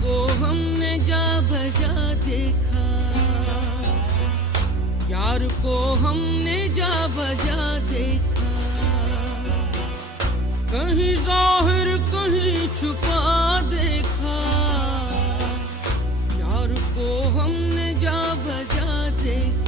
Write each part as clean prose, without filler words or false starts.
को हमने जा बजा देखा, यार को हमने जा बजा देखा, कहीं जाहिर कहीं छुपा देखा, यार को हमने जा बजा देखा।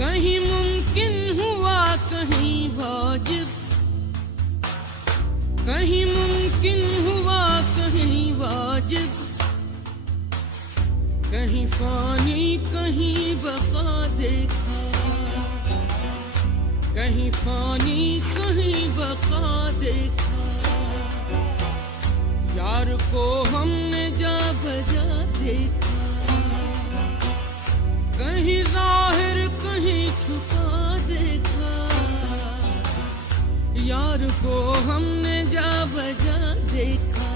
कहीं मुमकिन हुआ कहीं वाजिब, कहीं मुमकिन हुआ कहीं वाजिब, कहीं फानी कहीं बका देखा, कहीं फानी कहीं बका देखा, यार को हमने जा बजा देखा, कहीं जाहिर कहीं छुपा देखा, यार को हमने जा बजा देखा।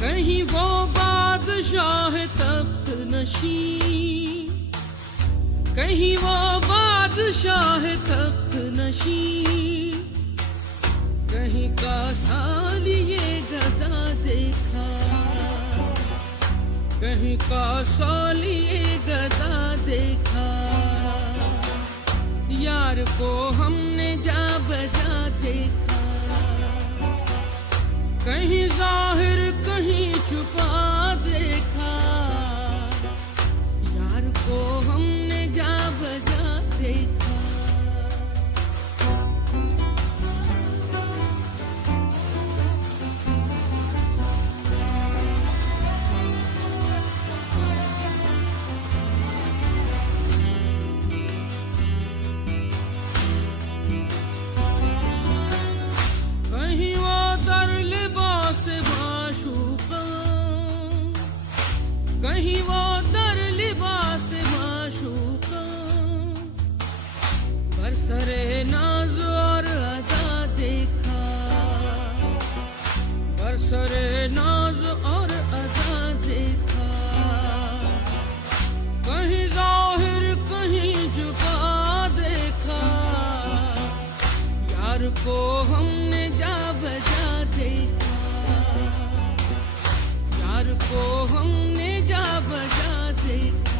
कहीं वो बादशाह तख्त नशीं, कहीं वो बादशाह तख्त नशीं, कहीं का सालिए गदा देखा, कहीं का सालिए गदा देखा, यार को हमने जा बजा देखा, कहीं जाहिर कहीं छुपा देखा, यार को हमने जा बजा देखा। कहीं वो दर लिबास माशूका, कहीं वो दर लिबास माशूका, बरसरे नाज और अदा देखा, बरसरे नाज और अदा देखा, कहीं जाहिर कहीं छुपा देखा, यार को हमने जा बजा देखा, यार को हमने जा बजा देखा।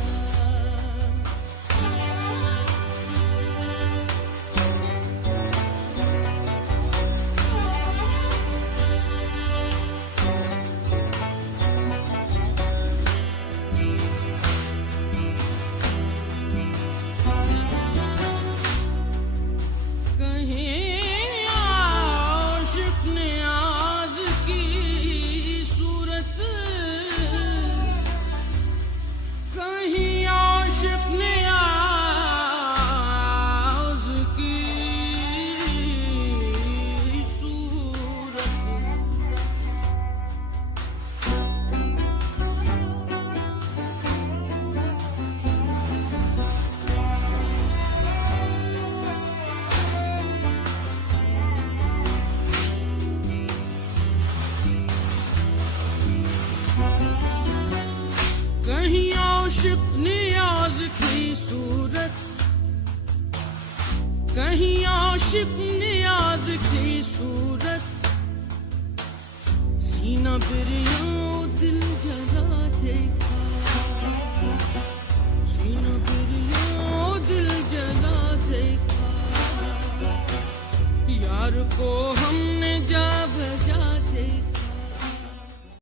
कहीं आशिक नियाज़ की सूरत, कहीं आशिक नियाज़ की सूरत, कहीं आशिक नियाज की सूरत, कहीं आशिक नियाज की सूरत, सीना बिरिया